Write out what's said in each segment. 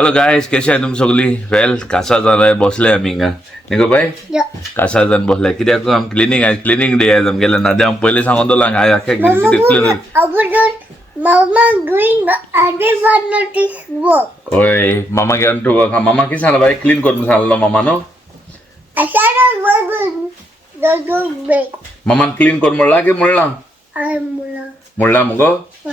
Hello guys, कशी आहे तुम्ही सगळी? वेल कासा जालाय बसले आम्ही हिंगा न्ही गो बाय. कासा जावन बसलाय कित्याक आम क्लिनिंग आहे, क्लिनिंग डे आहे आमगेले नदी आम पयलीं सांगून दवरला हांव आख्या cleaning. Mama going and they want to work. ओय मामा गेन टू वर्क. मामा किती सांगला बाय क्लीन करून सांगलो मामा नो. I said I was the big. मामान क्लीन कर म्हणला की म्हणला? I'm म्हणला मगो.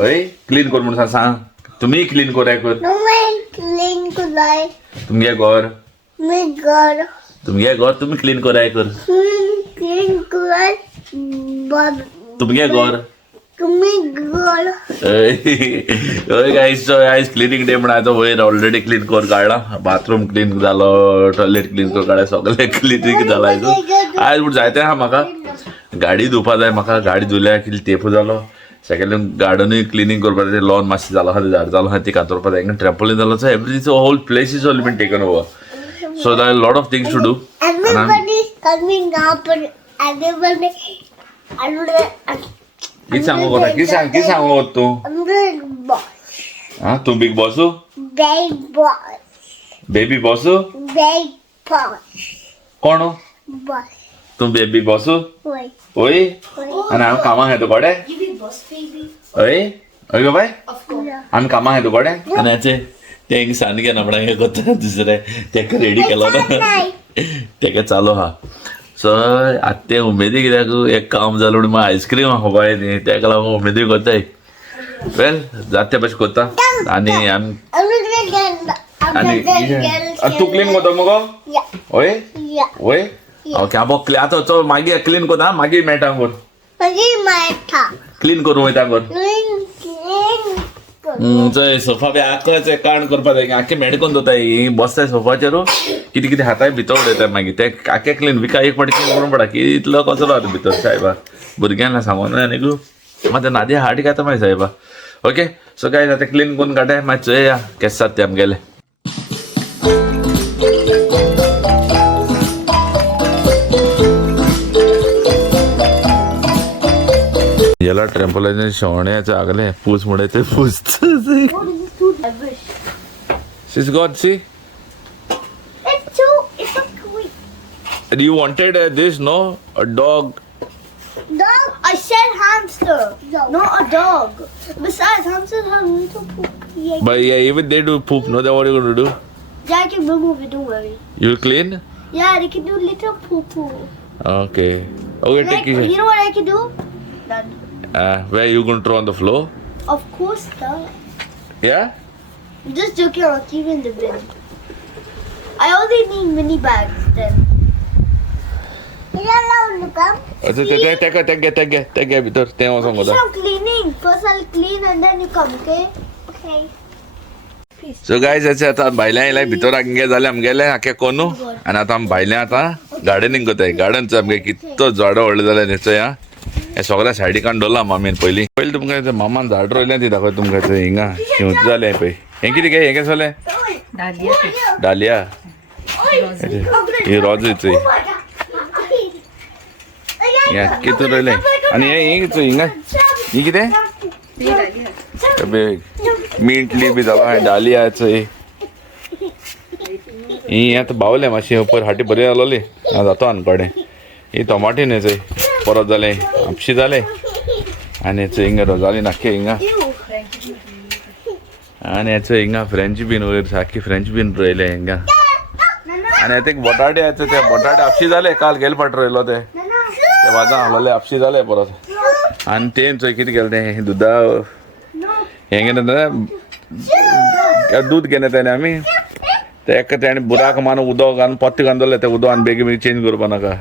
ओय क्लीन कर म्हणून सांग. तुम्ही क्लीन कराय कर. no man clean to lie. तुमगे घर. Me God. तुमगे घर तुम्ही क्लीन कराय कर. Clean to lie. Bob. तुमगे घर. Me God. ओय guys, so guys cleaning day म्हणायचं वयर ऑलरेडी क्लीन कर काढला. बाथरूम क्लीन झालो, टॉयलेट क्लीन कर काढला, सगळे क्लिनिंग झाला. आज उठ जायते हा म्हाका गाडी धुवपा जाय. म्हाका गाडी धुल्या की तेंपू जालो. सेकंड गार्डनूय क्लिनिंग करपा जाय. लॉन मातशें जालो आहा, झाड जालो आहा ती कातरपा जाय. ट्रॅम्पोलिन जालो. So everything whole place is all been taken over. So there are lot of things to do. Everybody is coming up and everybody. किती सांगू होता? किती सांगू होत तू? I'm big boss. हा तू big boss? Big boss. Baby boss? Big boss. कोण हो? Boss. तू बेबी बॉसू? Wait. ओय Wait. आणि आम्ही कामा आहे तुकडे. You be boss baby. ओय ओय गो बाय Of course. आम्ही कामा आहे तुकडे. आणि याचे ते हिंग सांगे ना म्हणा हे करता दुसरे तेका रेडी केलो ना तेका चालू हा. सो आतां ते उमेदी कित्याक एक काम जालें म्हणून म्हाका आयस्क्रीम खावपाक न्ही तेका लागून उमेदी करताय. वेल जाता ते भशेन करता. आनी आमी I'm gonna get. I'm आनी gonna get. तू क्लीन करता मगो? Yeah. ओय Yeah. ओय ओके हांव आतां तो मागीर क्लीन करता. मागीर मेळटा कर Pagi mata. क्लीन करूं वयता कर. Clean. चोय सोफा बी आख्खोच काण करपा जाय. आख्खे मेडकोन दवरताय. ही बसताय सोफाचेर कितें कितें हाताय भितर उडयताय. मागीर ते आख्खे क्लीन विका एक फावटी क्लीन करून पडा की इतलो कचरो आसा भितर सायबा. भुरग्यांना सांगून आनीक मागीर नादी हार्ट घेता मागीर सायबा. ओके सो काय आतां क्लीन करून काडटाय. मागीर चोया केस आसात ते आमगेले. याला ट्रॅम्पोलाइन शेवण्याचं आगले पूस म्हणून ते पूस. She's got, see? It's too. It's a queen. You wanted this, no? A dog. Dog. I said hamster. Not a dog. Besides, hamsters have little poop. Yeah. But yeah, even they do poop, no? Then what are you going to do? Yeah, I can remove it. Don't worry. You will clean? Yeah, they can do little poo poo. Okay. Okay, Like, take it. you know what I can do? None. Where you going to throw on the floor? Of course, not. Yeah? I'm just joking. I'll keep it in the bin. I only need mini bags then. You're allowed to come. Take it, Vitor. Tem uma So I'm cleaning. First I'll clean and then you come, okay? Okay. So guys याचे आता भायल्या येयलाय भितर आमगे जाले आमगेले आखे कोनू. आनी आतां आमी भायल्या आतां गार्डनिंग करताय. गार्डनचं आमगे कितलो झाडां व्हडले जाल्या न्हय हा. हे सगळ्या सायडीकान दवरला मामीन पयलीं तुमकां मामान झाड रोयलें ती दाखय तुमकां थंय हिंगा शिंवत जालें पळय. हें कितें गे? हें केस जालें? डालिया. ही रोज चोय. या कितून रोयलें? आनी हें हिंगा ही कितें? मिंटली बी जाला डालिया चोय. ही आतां बावलें मातशें उपर हाटी बरी जालोली. जातो आनकोडे. ही टोमाटी न्हय चोय. परत जालें आपशी जालें. आनी हेचो हिंगा रोजाली नाखे हिंगा. आनी हेचो हिंगा फ्रेंच बीन वयर सारकी फ्रेंच बीन रोयले हिंगा. आनी आतां एक बटाटे आसा ते बटाटे आपशी जाले. काल गेल फाट रोयलो ते वाजा हालोले आपशी जाले परत. आनी तें चोय कितें केलें तें दुदा हें घेवन दूद घेवन येताय आमी. ते एका तेणें बुराक मारून उदक घालून पत्ते घालून दवरलें. तें उदक आनी बेगी बेगी चेंज करपा नाका.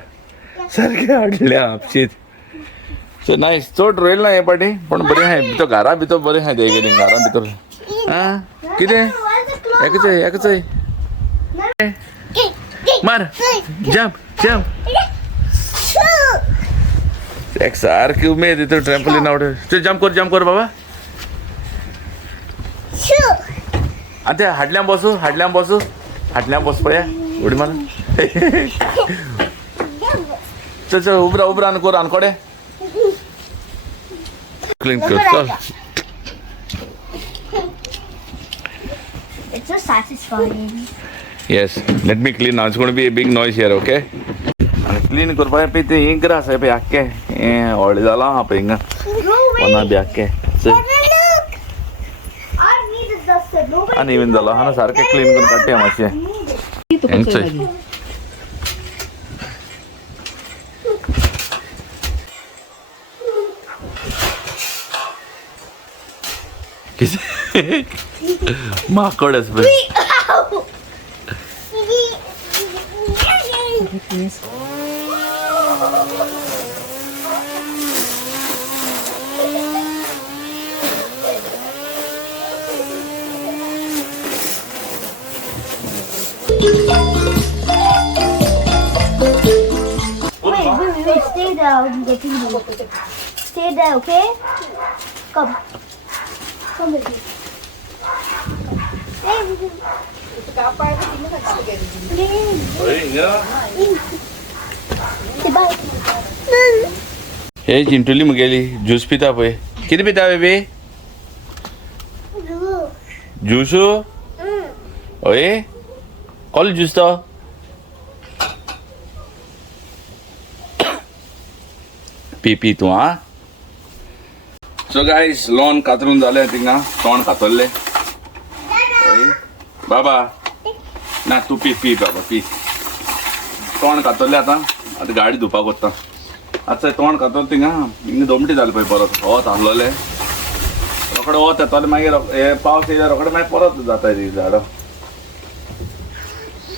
सारकें हाडल्या आपशीत. So nice. चड रोयल ना हे पाटी पण बरें आहाय. भितर घरा भितर बरें आहाय ते घरा भितर. आं कितें? एकच मार जंप. एक सारकी उमेद इथं ट्रॅम्पोलिन आवडे. तू जंप कर बाबा. आनी ते हाडल्यां बस पळया उडी मार. चल उबरा आनी कर आनकोडे क्लीन कर चल. It's just satisfying. Yes, let me clean now. It's going to be a big noise here, okay? Clean करपा पे ते एक ग्रास है पे आके और डाला हाँ पे इंगा No way. वना भी आके से Look. I need a duster. Nobody. आणि इवन डाला हाँ ना सारे के clean कर काटे हम अच्छे need it. एंड किसी माँ कोड़े से Ow. Wait, stay there. I'm getting you. Stay there, okay? Come. Come with me. Hey, please. ओए इंगा Say bye. हे चिंटुली मुगेली ज्यूस पीता पे किती पीता बेबी ज्यूस ओए कॉल ज्यूस तो पी तू हाँ सो गाइस लॉन कातरून झाले तिंगा तोंड कातरले बाबा ना तू पी बाबा पी तोंड कातरले आता गाडी धुपाक वता आतां तोंड कातर तिंगा हिंग दोमटी जालें पळय परत वत आहलोले रोकडे वत येतले मागीर हे पावस येयल्यार रोकडे मागीर परत जाता ती झाडां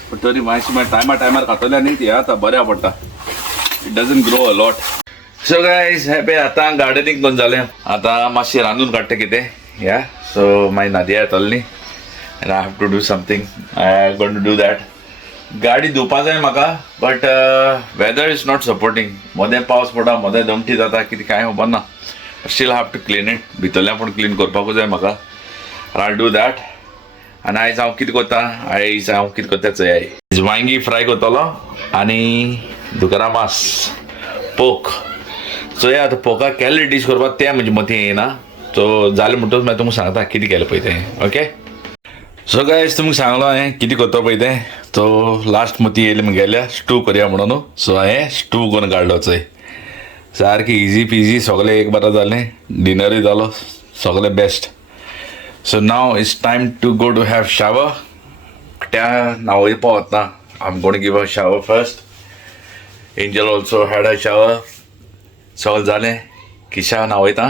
पूण तरी मातशी मागीर टायमार कातरल्या न्ही ती आतां बऱ्या पडटा it doesn't grow a lot so guys हे पळय आतां गार्डनिंग करून जालें आतां मातशें रांदून काडटा कितें या सो मागीर नादिया येतली न्ही and I have to do something I am going to do that गाडी धुवपा जाय म्हाका but weather is not supporting मोदें पावस पडटा मोदें दमटी जाता कितें कांय खबर ना still have to clean it भितरल्यान पूण क्लीन करपाकूच जाय म्हाका आय डू दॅट आनी आयज हांव कितें करता आयज हांव कितें करता चोय वांयगी फ्राय करतलो आनी दुकरा मास पोक सो आतां पोकाक केल्ले डीश करपाक तें म्हणजे मतीं येना सो जालें म्हणटच मागीर तुमकां सांगता कितें केलें पळय तें ओके सो गायज तुमकां सांगलो हांवें कितें करता पळय तें तो लास्ट मतीं येयली म्हगेल्या स्टू करया म्हणून सो हांवें स्टू करून काडलो चोय सारकी इजी पिजी सगळें एक बरें जालें डिनरूय जालो सगळें best so now it's time to go to have shower त्या न्हावयपा वतना I am going to give a shower first Angel also had a shower सगळें जालें किशा न्हावयता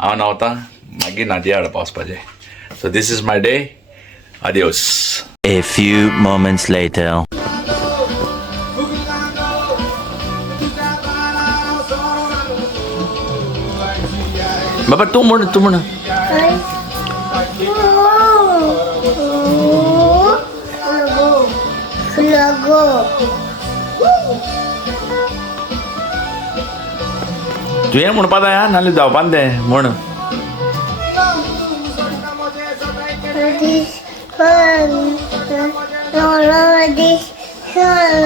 हांव न्हांवता मागीर नादिया हाडपा वचपाचें so this is my day adios A few moments later. बाबा तू म्हण Lago. तुवें म्हणपा जाय हा नाल्यार जावपा ना तें म्हण This fun. No, this fun.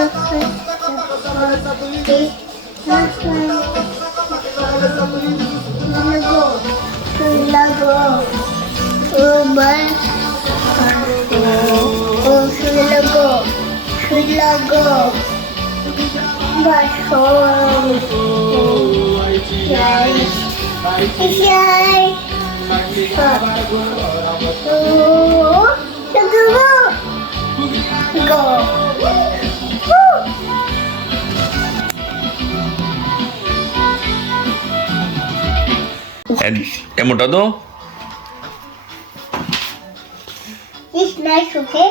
Lago. Oh, my. Oh, Lago. Lago. But home. Yes. Yes. Oh, go. ఏం म्हणटा तूं It's nice, okay?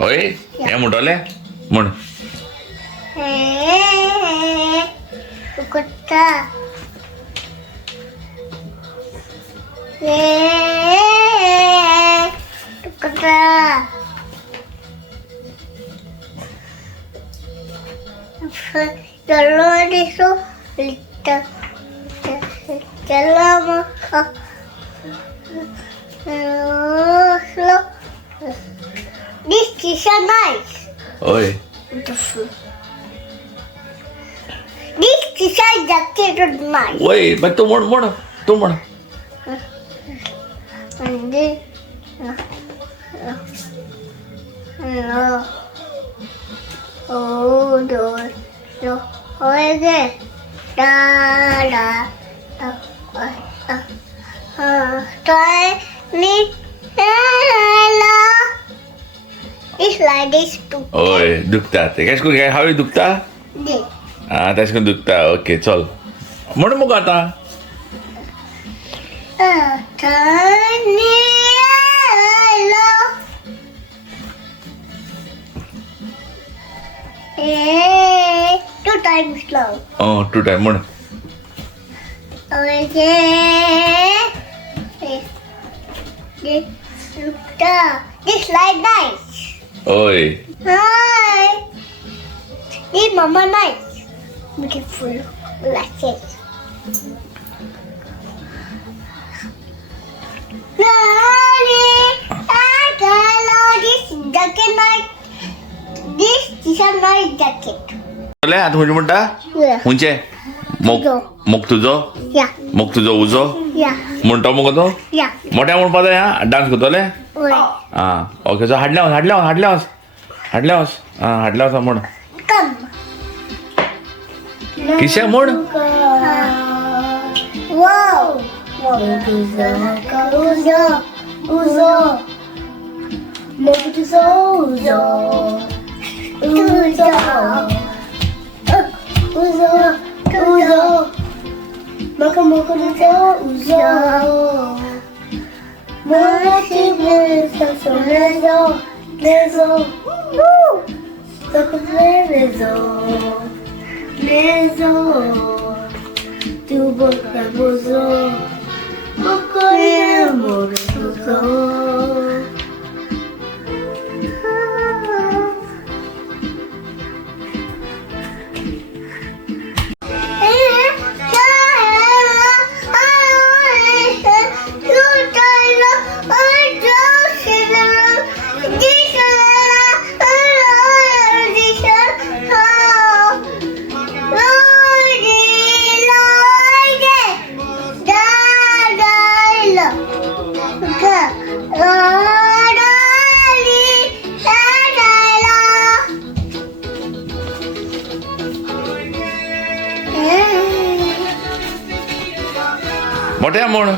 हय हें म्हणटलें म्हण Kutta. Kutta. The Lord is so little. This is so nice. हय This is a jacket is nice. वय मागीर तूं म्हण And this. No. Oh, no. No. Oh, again. Da, da. Try me. Hello. It's like this too. होय दुखता ते कश करून काय हवी दुखता This. हा तश करून दुखता ओके चल म्हण मग आता Try me. Hello. Hey. 2 times slow. Two time म्हण Okay. This like nice. होय Hi. This mama nice. Beautiful. Like it. Nani, this jacket nice. This is a nice jacket. चले आता म्हणजे म्हणता Yeah. हुंचे मोग तुझो. मोग तुझो Yeah. मोग तुझो उजो Yeah. म्हणतो मग तो Yeah. मोठ्या म्हणपा जाय हा डान्स करतले Wait. हा ओके सो हाडल्या म्हण Come. किशा म्हण Wow. Uzo. Uzo. Uzo. Uzo. Uzo. Uzo. Uzo. Maka uzo. Maki beso lezo. Lezo. Lezo. Lezo. Tu boca bozo. Boca bozo. मोठ्या म्हण